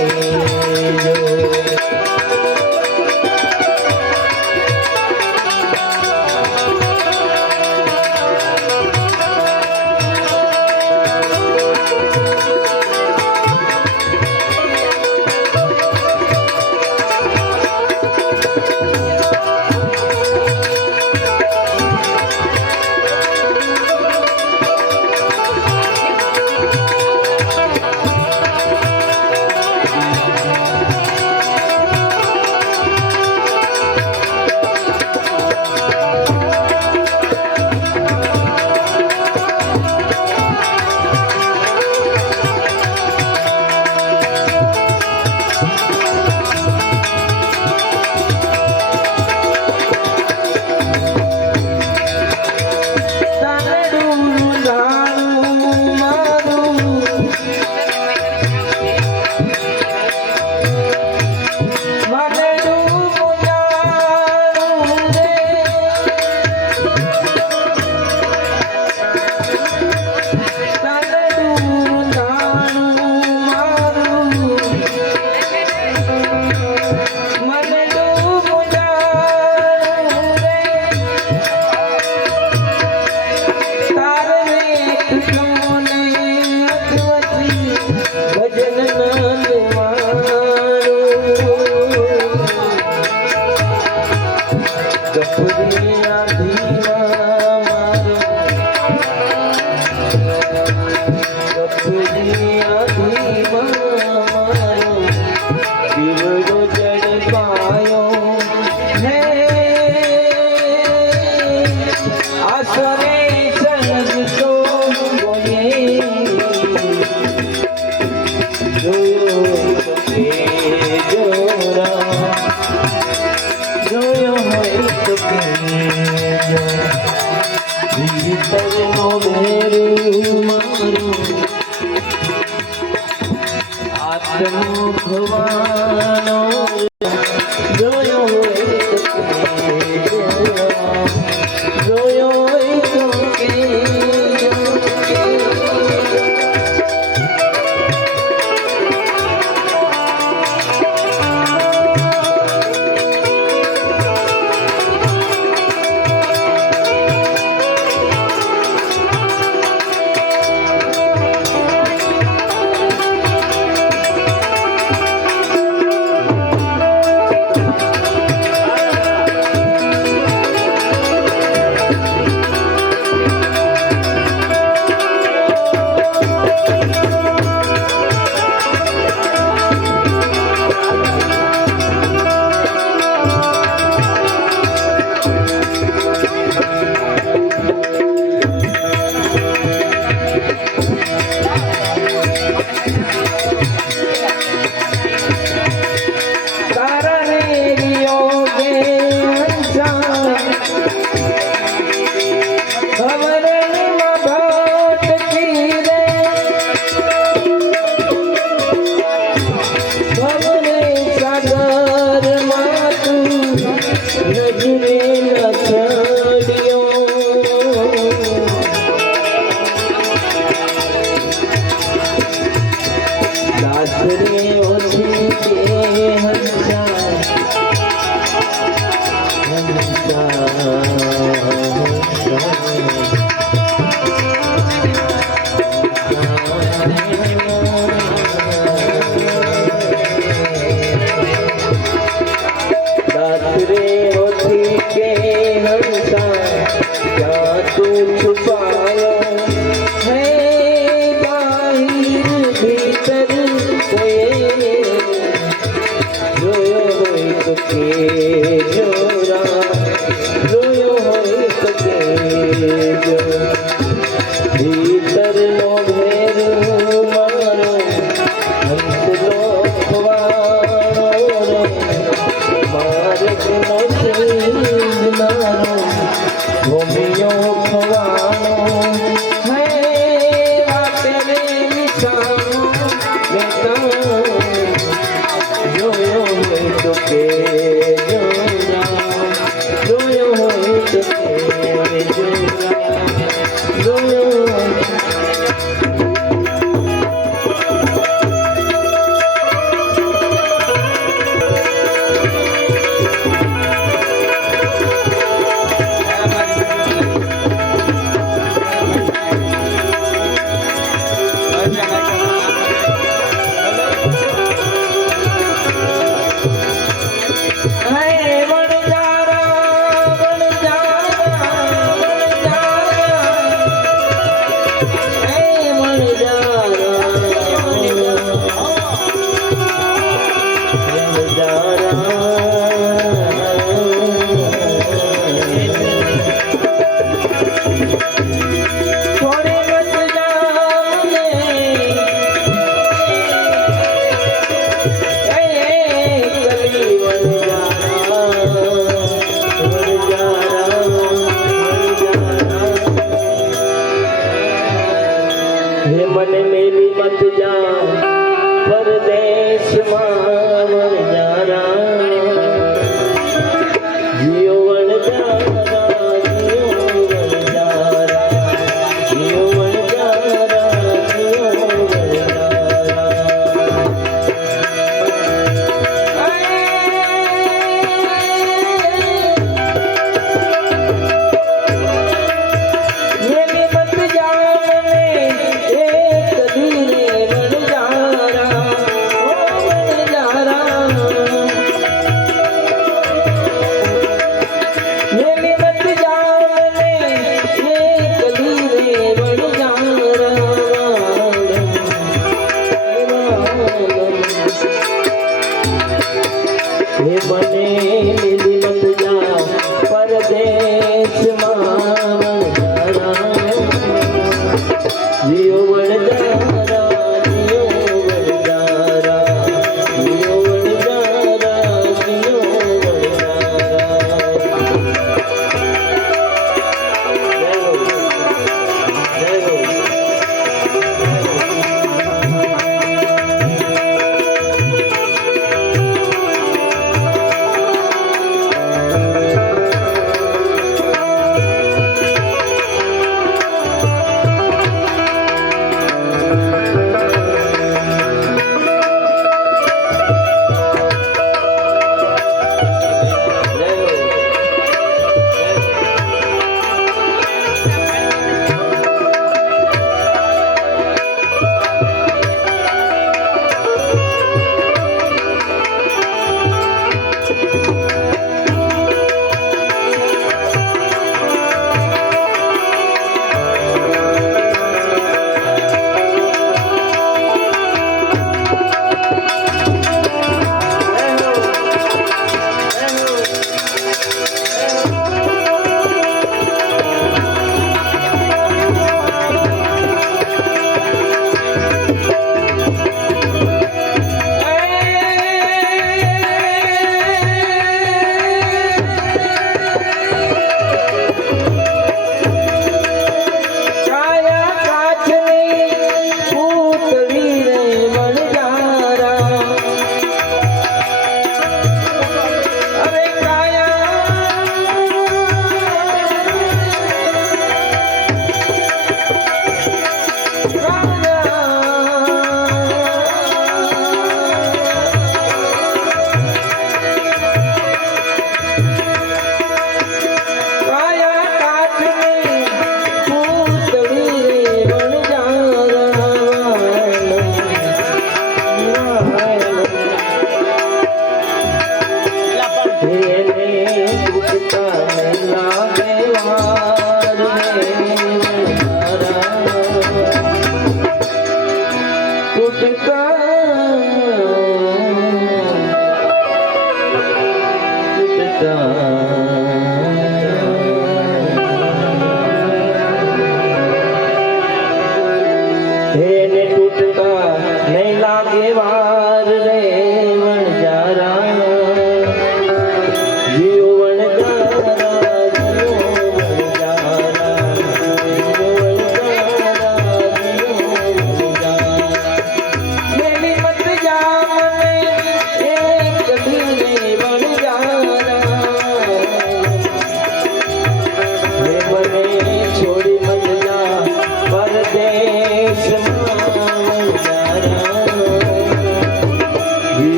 No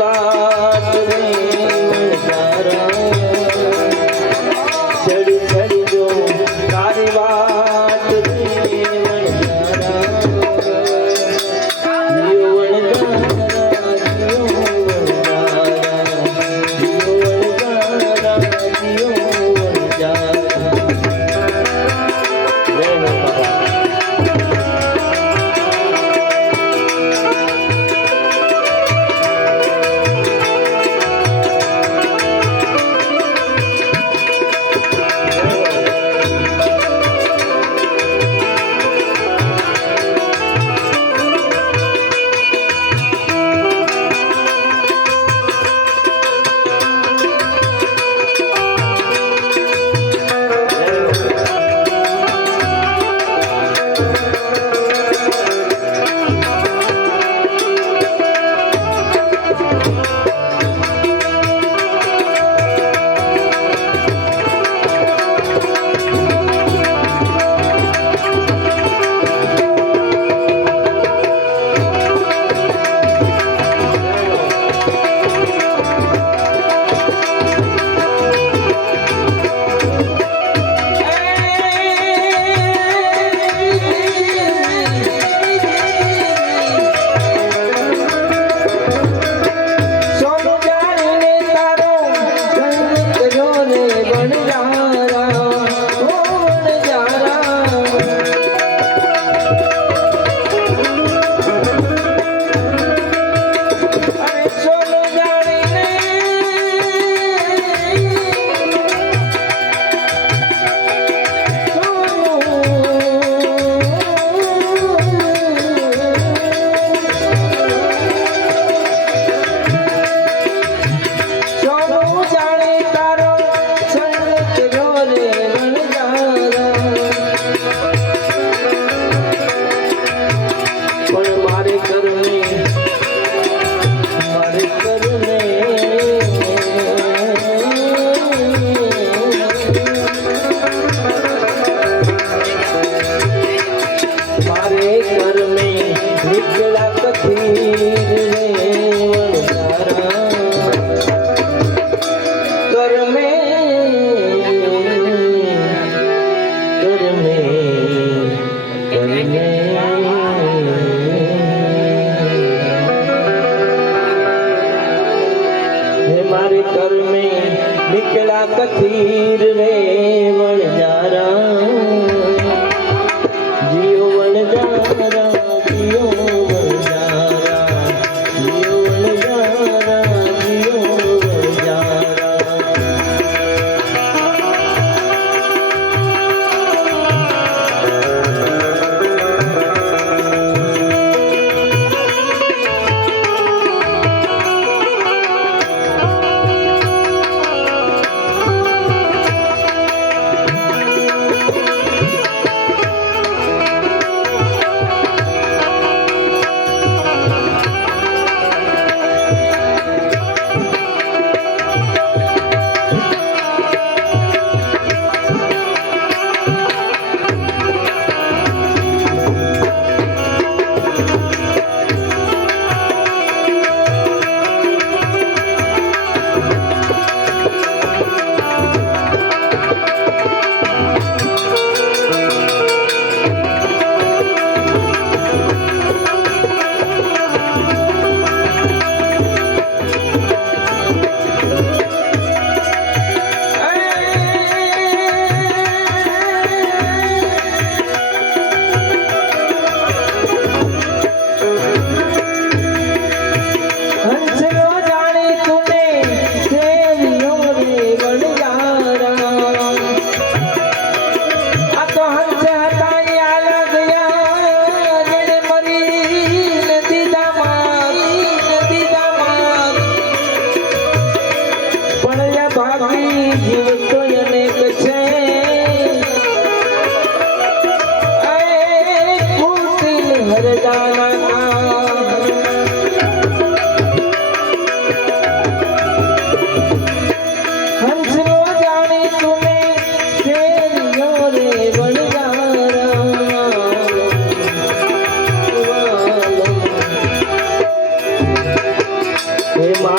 વાટ રે વણજારા ચડી ચડી જો તારી વાટ રે વણજારા જીઓ વણજારા જીઓ વણજારા જીઓ વણજારા જય હો બાબા मारे कर में निकला कथीर रे वणजारा जियो वणजारा जियो वणजारा जियो वणजारा जियो वणजारा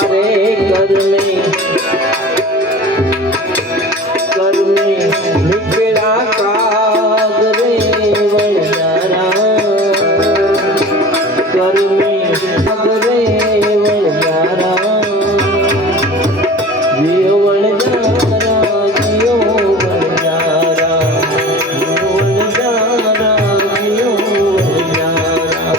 મારે કર્મે નીકળ્યા કાગ રે વણજારા કર્મે કાગ રે વણજારા જીઓ વણજારા જીઓ વણજારા જીઓ વણજારા જીઓ વણજારા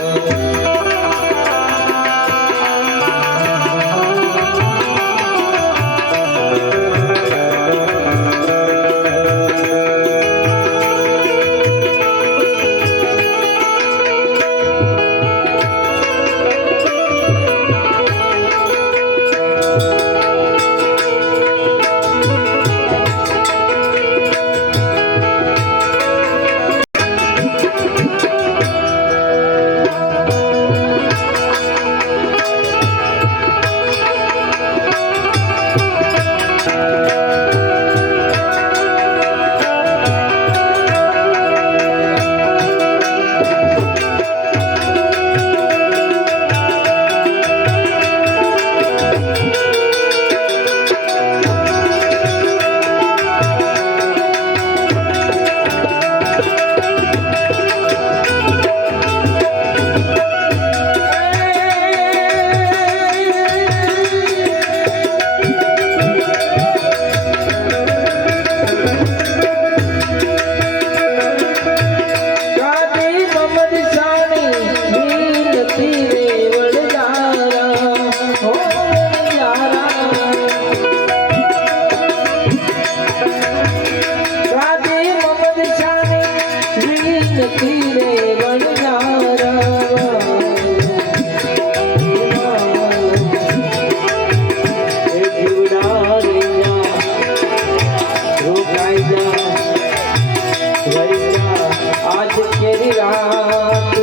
आज केरी रात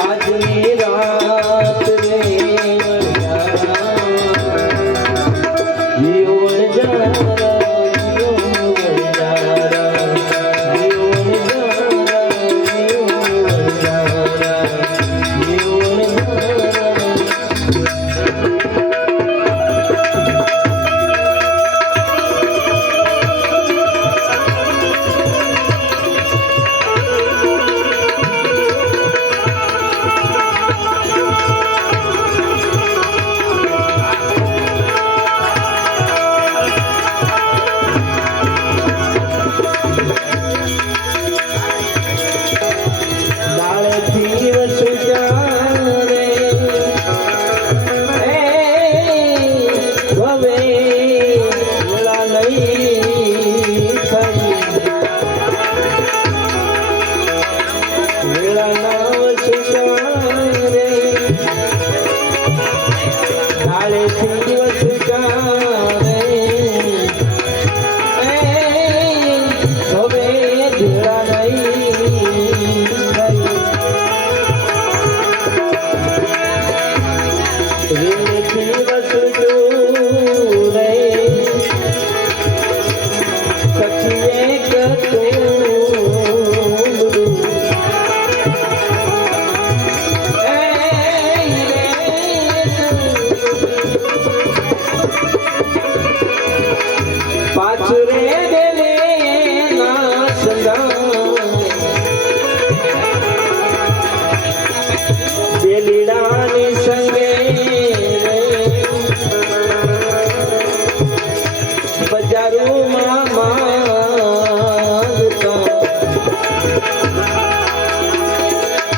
आज मेरी रात जीओ वणजारा जीओ वणजारा जीओ वणजारा जीओ वणजारा जीओ वणजारा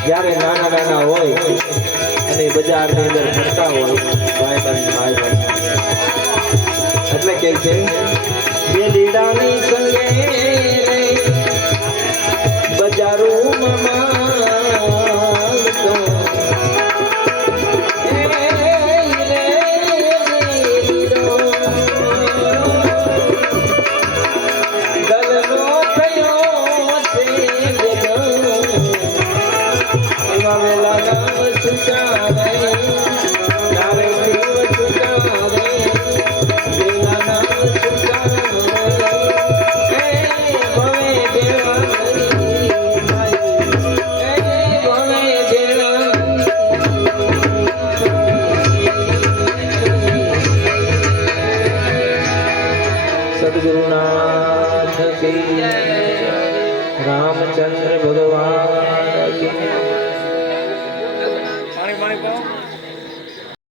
જ્યારે નાના નાના હોય અને બજારની અંદર ફરતા હોય ભાઈ એટલે કે છે બે લીડાની સંગે બજારોમાં रामचंद्र भगवान